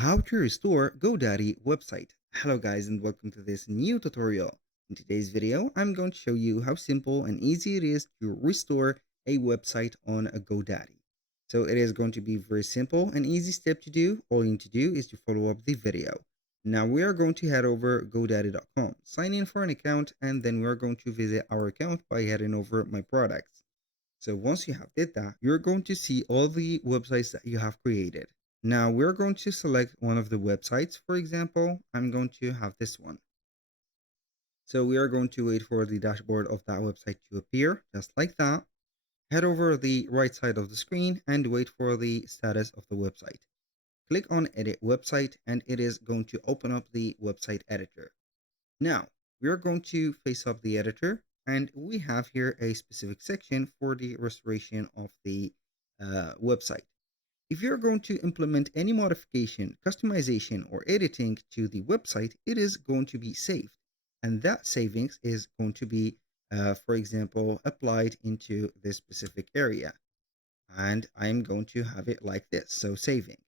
How to restore Godaddy website. Hello guys and welcome to this new tutorial. In today's video, I'm going to show you how simple and easy it is to restore a website on a Godaddy. So it is going to be very simple and easy step to do. All you need to do is to follow up the video. Now we are going to head over godaddy.com, sign in for an account, and then we are going to visit our account by heading over my products. So once you have did that, you're going to see all the websites that you have created. Now we're going to select one of the websites. For example, I'm going to have this one. So we are going to wait for the dashboard of that website to appear, just like that. Head over the right side of the screen and wait for the status of the website. Click on Edit Website and it is going to open up the website editor. Now, we are going to face up the editor and we have here a specific section for the restoration of the website. If you're going to implement any modification, customization, or editing to the website, it is going to be saved. And that savings is going to be, for example, applied into this specific area. And I'm going to have it like this, so saving.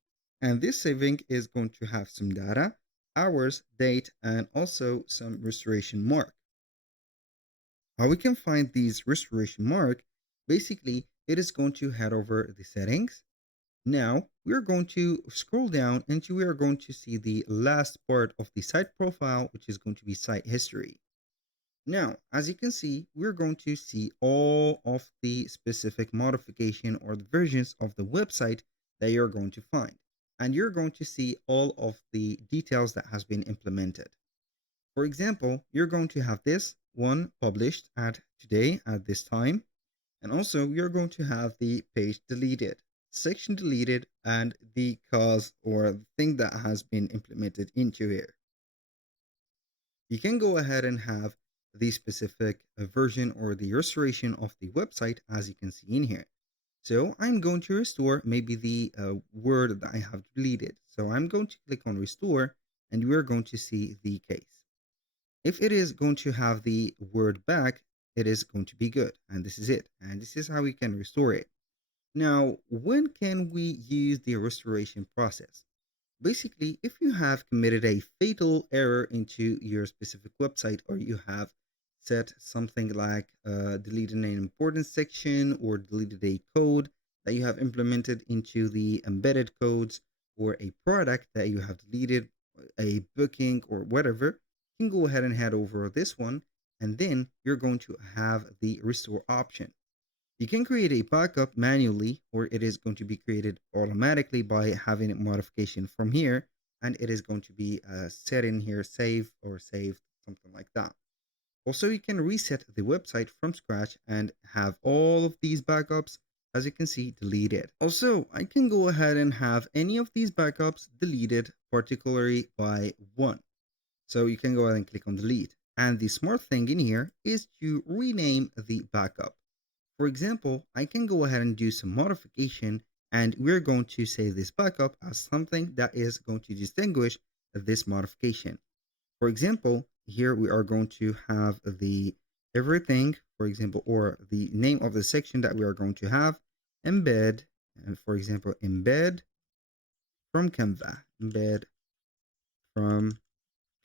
And this saving is going to have some data, hours, date, and also some restoration mark. How we can find these restoration mark, basically, it is going to head over the settings. Now we are going to scroll down and we are going to see the last part of the site profile, which is going to be site history. Now, as you can see, we're going to see all of the specific modification or the versions of the website that you're going to find. And you're going to see all of the details that has been implemented. For example, you're going to have this one published at today at this time. And also you're going to have the page deleted, section deleted, and the cause or thing that has been implemented into here. You can go ahead and have the specific version or the restoration of the website as you can see in here. So I'm going to restore maybe the word that I have deleted. So I'm going to click on restore and we're going to see the case. If it is going to have the word back, it is going to be good. And this is it. And this is how we can restore it. Now, when can we use the restoration process? Basically, if you have committed a fatal error into your specific website, or you have set something like deleted an important section or deleted a code that you have implemented into the embedded codes, or a product that you have deleted, a booking or whatever, you can go ahead and head over this one, and then you're going to have the restore option. You can create a backup manually, or it is going to be created automatically by having a modification from here, and it is going to be set in here, save or saved, something like that. Also, you can reset the website from scratch and have all of these backups, as you can see, deleted. Also, I can go ahead and have any of these backups deleted, particularly by one. So you can go ahead and click on delete. And the smart thing in here is to rename the backup. For example, I can go ahead and do some modification and we're going to save this backup as something that is going to distinguish this modification. For example, here we are going to have the everything, for example, or the name of the section that we are going to have, embed, and for example, embed from Canva, embed from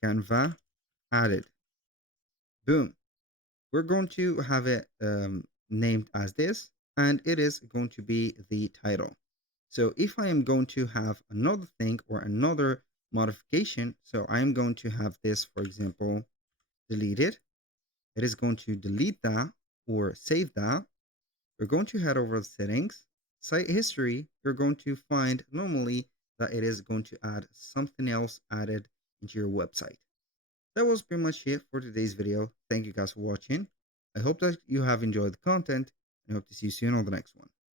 Canva added. Boom. We're going to have it named as this, and it is going to be the title. So if I am going to have another thing or another modification, so I'm going to have this, for example, deleted. It is going to delete that or save that. We're going to head over the settings, site history. You're going to find normally that it is going to add something else added into your website. That was pretty much it for today's video. Thank you guys for watching. I hope that you have enjoyed the content and I hope to see you soon on the next one.